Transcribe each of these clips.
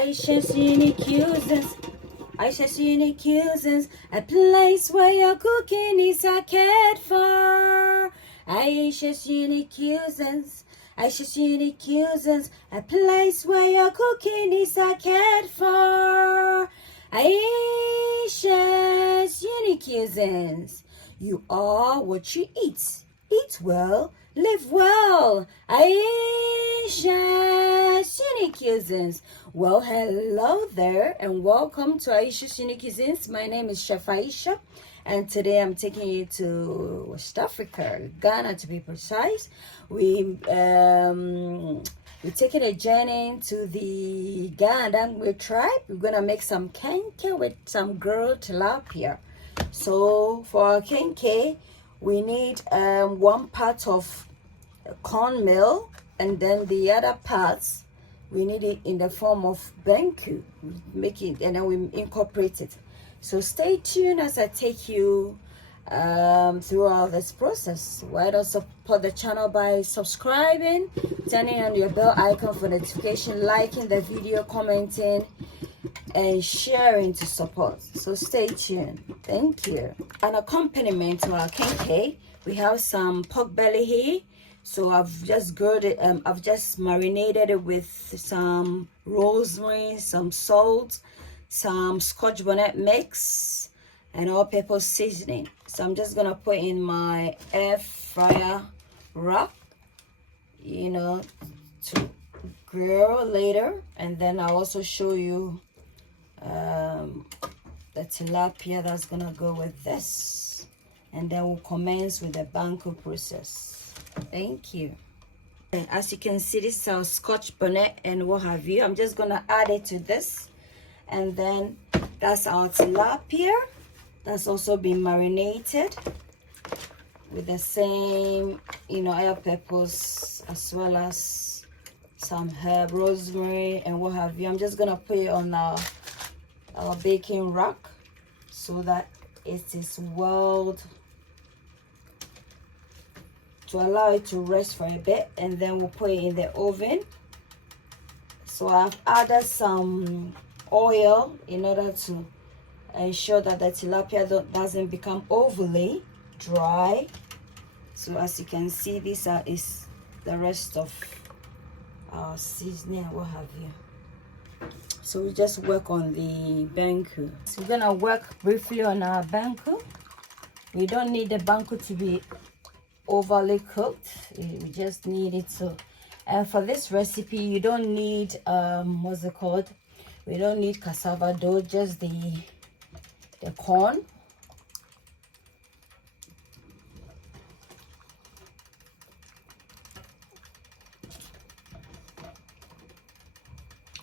Ayesha's unique cuisines. Ayesha's unique cuisines. A place where your cooking is cared for. Ayesha's unique cuisines. Ayesha's unique cuisines. A place where your cooking is cared for. Ayesha's unique cuisines. You are what you eat. Eat well, live well. Ayesha's unique cuisines. Well, hello there and welcome to Ayesha's unique cuisines. My name is Chef Ayesha and today I'm taking you to West Africa, Ghana to be precise. We're taking a journey to the Ghana tribe. We're gonna make some Kenkey with some grilled tilapia. So for our Kenkey, we need 1 part of cornmeal, and then the other parts we need it in the form of Banku. Make it and then we incorporate it. So stay tuned as I take you throughout this process. Why don't support the channel by subscribing, turning on your bell icon for notification, liking the video, commenting and sharing to support. So stay tuned. Thank you. An accompaniment to our Kenkey, we have some pork belly here. So I've just grilled it. I've just marinated it with some rosemary, some salt, some Scotch bonnet mix, and all-purpose seasoning. So I'm just gonna put in my air fryer rack, to grill later, and then I'll also show you the tilapia that's gonna go with this, and then we'll commence with the Banku process. Thank you. And as you can see, this is our Scotch bonnet and what have you. I'm just gonna add it to this, and then that's our tilapia that's also been marinated with the same all peppers as well as some herb, rosemary and what have you. I'm just gonna put it on our baking rack so that it is well, to allow it to rest for a bit, and then we'll put it in the oven. So I've added some oil in order to ensure that the tilapia doesn't become overly dry. So as you can see, this is the rest of our seasoning and what have you. So we just work on the Banku. So we're gonna work briefly on our Banku. We don't need the Banku to be overly cooked. We just need it to. And for this recipe, you don't need what's it called? We don't need cassava dough, just the corn.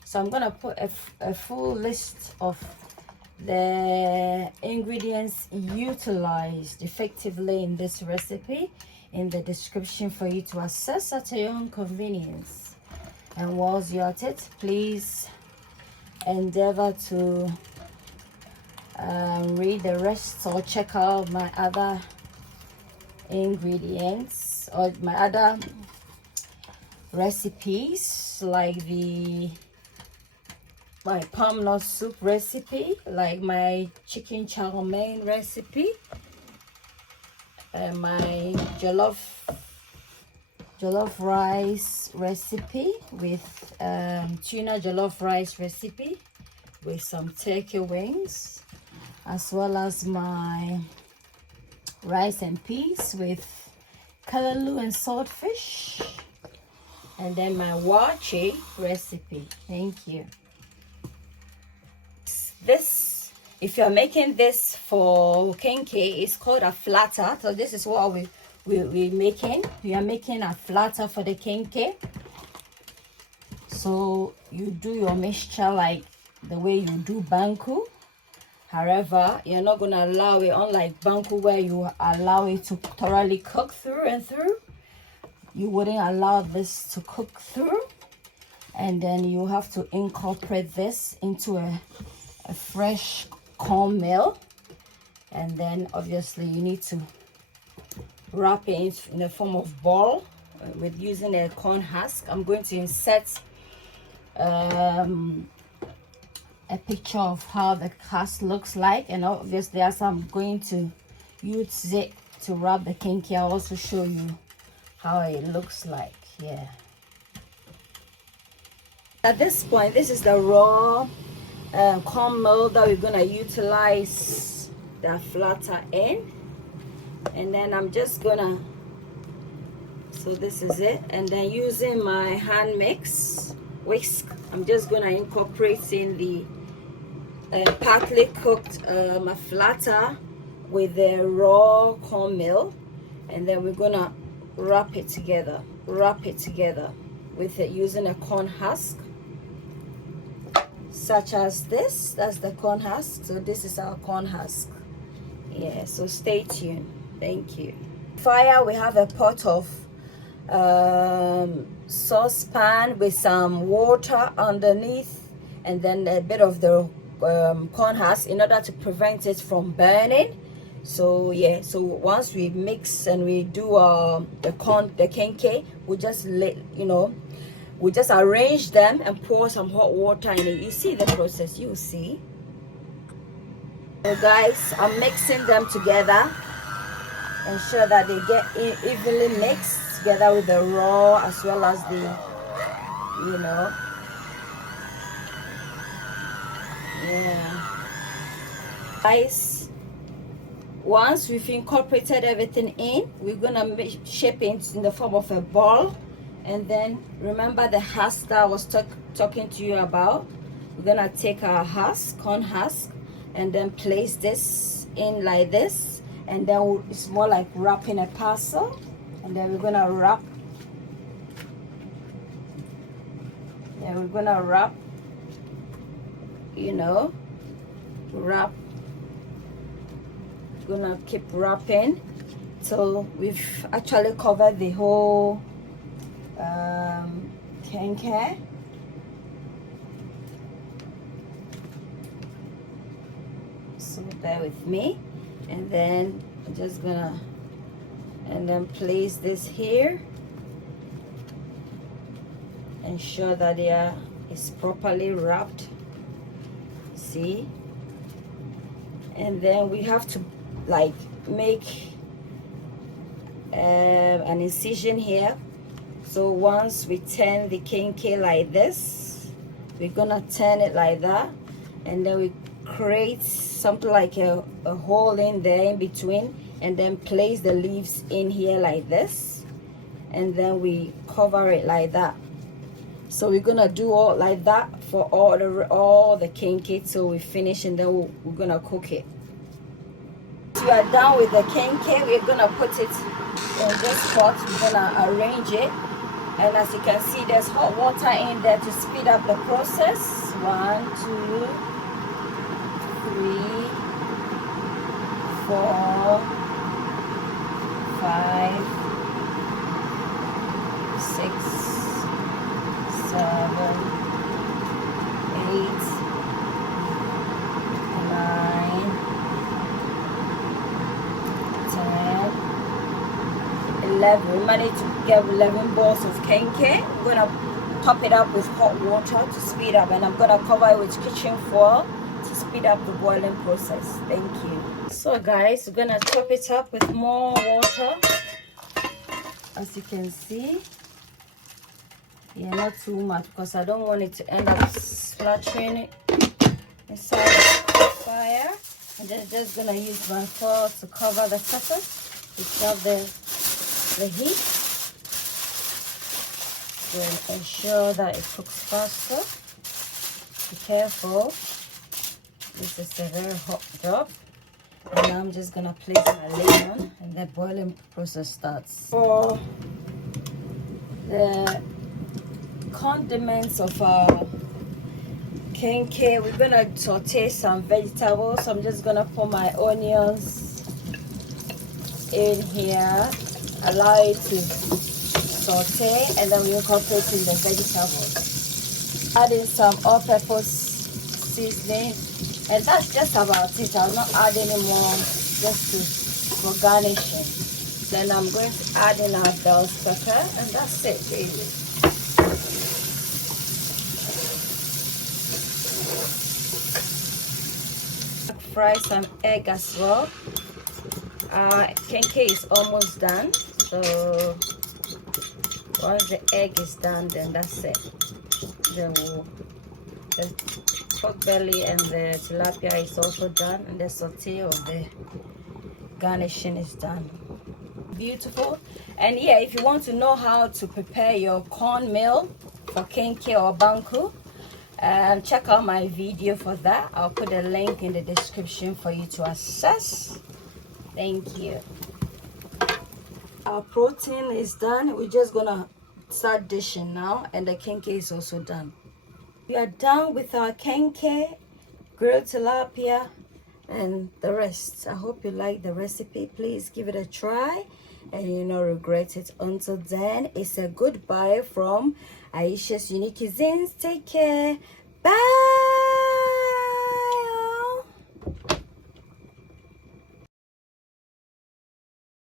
So I'm gonna put a full list of the ingredients utilized effectively in this recipe in the description for you to access at your own convenience. And whilst you're at it, please endeavor to read the rest or check out my other ingredients or my other recipes, like my palm nut soup recipe, like my chicken chow mein recipe, and my jollof rice recipe with tuna jollof rice recipe with some turkey wings, as well as my rice and peas with callaloo and saltfish, and then my wache recipe. Thank you. This, if you're making this for Kenkey, it's called a flatter. So this is what we're making. We are making a flatter for the Kenkey. So you do your mixture like the way you do Banku. However, you're not going to allow it, unlike Banku where you allow it to thoroughly cook through and through. You wouldn't allow this to cook through, and then you have to incorporate this into a fresh cornmeal, and then obviously you need to wrap it in the form of ball with using a corn husk. I'm going to insert a picture of how the husk looks like, and obviously as I'm going to use it to wrap the kenkey, I'll also show you how it looks like. Yeah, at this point, this is the raw corn meal that we're gonna utilize the flatter in, and then I'm just gonna, so this is it, and then using my hand whisk, I'm just gonna incorporate in the partly cooked flatter with the raw cornmeal, and then we're gonna wrap it together with it using a corn husk, such as this. That's the corn husk. So this is our corn husk. Yeah, so stay tuned. Thank you. Fire, we have a pot of saucepan with some water underneath, and then a bit of the corn husk in order to prevent it from burning. So yeah, so once we mix and we do the kenkey, we just we just arrange them and pour some hot water in it. You see the process, you see. So guys, I'm mixing them together. Ensure that they get evenly mixed together with the raw as well as the, yeah. Guys, once we've incorporated everything in, we're gonna shape it in the form of a ball. And then remember the husk that I was talking to you about. We're gonna take our corn husk, and then place this in like this, and then it's more like wrapping a parcel. And then we're gonna wrap. Yeah, we're gonna wrap. Wrap. We're gonna keep wrapping till we've actually covered the whole kenkey. So bear with me, and then I'm just gonna place this here. Ensure that it's properly wrapped. See, and then we have to make an incision here. So once we turn the kenkey like this, we're gonna turn it like that, and then we create something like a hole in there in between, and then place the leaves in here like this, and then we cover it like that. So we're gonna do all like that for all the kenkey till we finish, and then we're gonna cook it. Once we are done with the kenkey, we're gonna put it in this pot. We're gonna arrange it. And as you can see, there's hot water in there to speed up the process. 1, 2, 3, 4, 5, 6, 7, 8, 9, 10, 11. We managed to get 11 balls of kenkey. We're gonna top it up with hot water to speed up, and I'm gonna cover it with kitchen foil to speed up the boiling process. Thank you. So guys, we're gonna top it up with more water, as you can see. Yeah, not too much, because I don't want it to end up splattering inside the fire. And then just gonna use my foil to cover the peppers to stop the heat. To ensure that it cooks faster. Be careful. This is a very hot job. And now I'm just gonna place my lid on, and the boiling process starts. For the condiments of our kenkey, we're gonna saute some vegetables. I'm just gonna put my onions in here, allow it to saute, and then we incorporate in the vegetables. Add in some all-purpose seasoning, and that's just about it. I'll not add any more, just for garnishing. Then I'm going to add in our bell pepper, and that's it, really. fry some egg as well. Kenkey is almost done, so once the egg is done, then that's it. The pork belly and the tilapia is also done, and the saute of the garnishing is done. Beautiful. And yeah, if you want to know how to prepare your cornmeal for Kenkey or Banku, check out my video for that. I'll put a link in the description for you to access. Thank you. Our protein is done. We're just gonna start dishing now, and the Kenkey is also done. We are done with our Kenkey, grilled tilapia, and the rest. I hope you like the recipe. Please give it a try and you not regret it. Until then, it's a goodbye from Ayesha's Unique Cuisines. Take care. Bye.